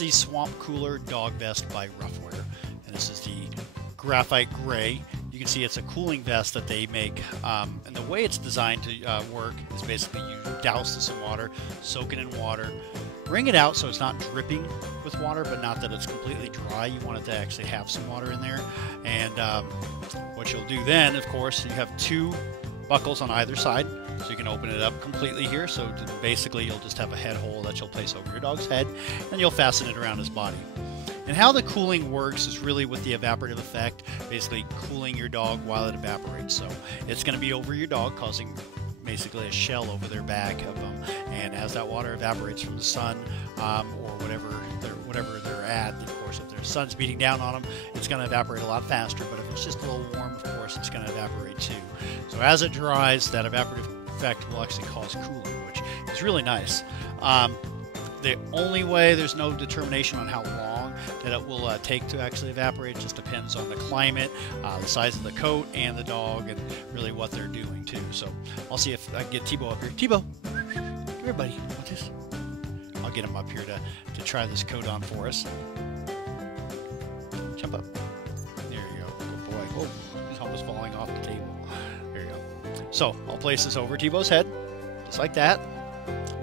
the Swamp Cooler Dog Vest by RuffWear, and this is the Graphite Gray. You can see it's a cooling vest that they make, and the way it's designed to work is basically you douse this in water, soak it in water, wring it out so it's not dripping with water, but not that it's completely dry. You want it to actually have some water in there. And what you'll do then, of course, you have two buckles on either side, so you can open it up completely here. So basically you'll just have a head hole that you'll place over your dog's head, and you'll fasten it around his body. And how the cooling works is really with the evaporative effect, basically cooling your dog while it evaporates. So it's going to be over your dog, causing basically a shell over their back of them, and as that water evaporates from the sun or whatever they're at, of course, if their sun's beating down on them, it's going to evaporate a lot faster. But if it's just a little warm, of course, it's going to evaporate too. So as it dries, that evaporative effect will actually cause cooling, which is really nice. The only way, there's no determination on how long that it will take to actually evaporate. It just depends on the climate, the size of the coat, and the dog, and really what they're doing too. So I'll see if I can get Tebow up here. Tebow, come here, buddy. Want this? I'll get him up here to try this coat on for us. Jump up. There you go. Good boy. Oh, he's almost falling off the table. There you go. So I'll place this over Tebow's head, just like that.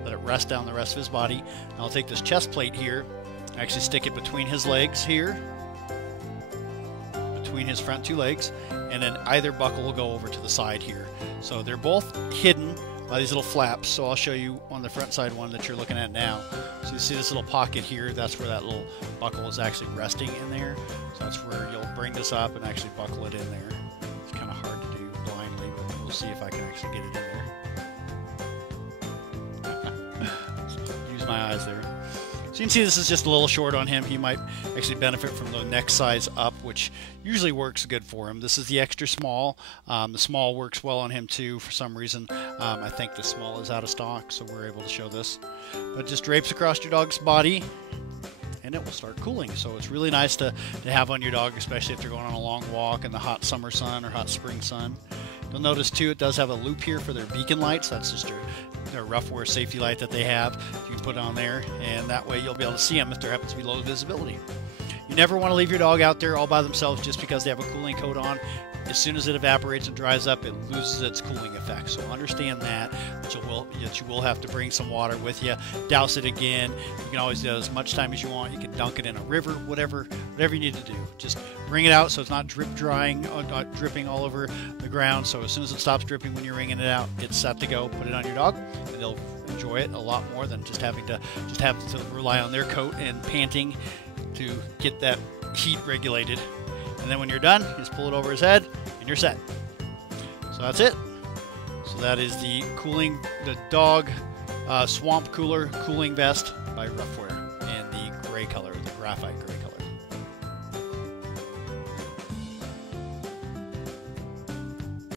Let it rest down the rest of his body. And I'll take this chest plate here, actually stick it between his legs here, between his front two legs, and then either buckle will go over to the side here. So they're both hidden by these little flaps. So I'll show you on the front side one that you're looking at now. So you see this little pocket here, that's where that little buckle is actually resting in there. So that's where you'll bring this up and actually buckle it in there. It's kind of hard to do blindly, but we'll see if I can actually get it in there. My eyes there. So you can see this is just a little short on him. He might actually benefit from the neck size up, which usually works good for him. This is the extra small. The small works well on him too for some reason. I think the small is out of stock, so we're able to show this. But it just drapes across your dog's body, and it will start cooling. So it's really nice to have on your dog, especially if they're going on a long walk in the hot summer sun or hot spring sun. You'll notice too, it does have a loop here for their beacon lights. That's just their RuffWear safety light that they have. You can put on there, and that way you'll be able to see them if there happens to be low visibility. You never want to leave your dog out there all by themselves just because they have a cooling coat on. As soon as it evaporates and dries up, it loses its cooling effect. So understand that you will have to bring some water with you. Douse it again. You can always do it as much time as you want. You can dunk it in a river, whatever you need to do. Just bring it out so it's not dripping all over the ground. So as soon as it stops dripping when you're wringing it out, it's set to go. Put it on your dog, and they'll enjoy it a lot more than just having to rely on their coat and panting to get that heat regulated. And then when you're done, you just pull it over his head, and you're set. So that's it. So that is the dog Swamp Cooler Cooling Vest by RuffWear, and the gray color, the graphite gray color.